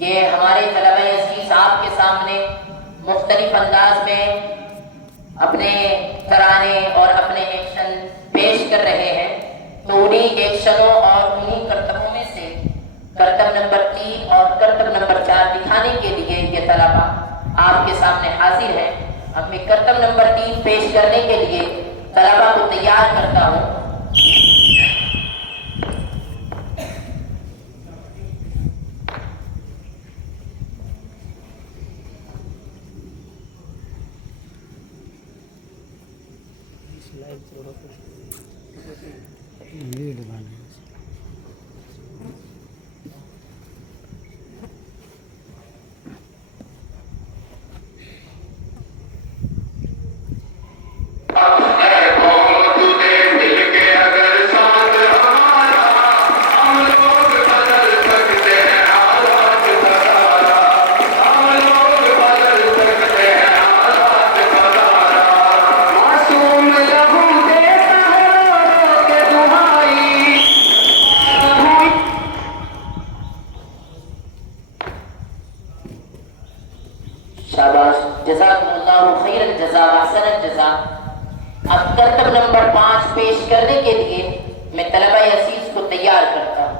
ये हमारे तलबा अज़ीज़ आपके सामने मुख्तलिफ अंदाज में अपने तराने और अपने एक्शन पेश कर रहे हैं। तो उन्हीं एक्शनों और उन्हीं करतबों में से करतब नंबर 3 और करतब नंबर 4 दिखाने के लिए ये तलबा आपके सामने हाजिर है। अब मैं करतब नंबर 3 पेश करने के लिए तलबा को तैयार करता हूँ। शाबाश, जज़ाकुमुल्लाहु खैरन जज़ा व अहसनल जज़ा। अब करतब नंबर 5 पेश करने के लिए मैं तलबा अज़ीज़ को तैयार करता हूँ।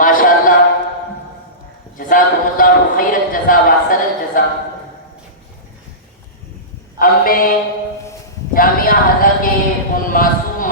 माशाअल्लाह, जज़ाकुमुल्लाहु खैरन जज़ा व अहसनल जज़ा। अब मैं जामिया हज़ा के उन मासूम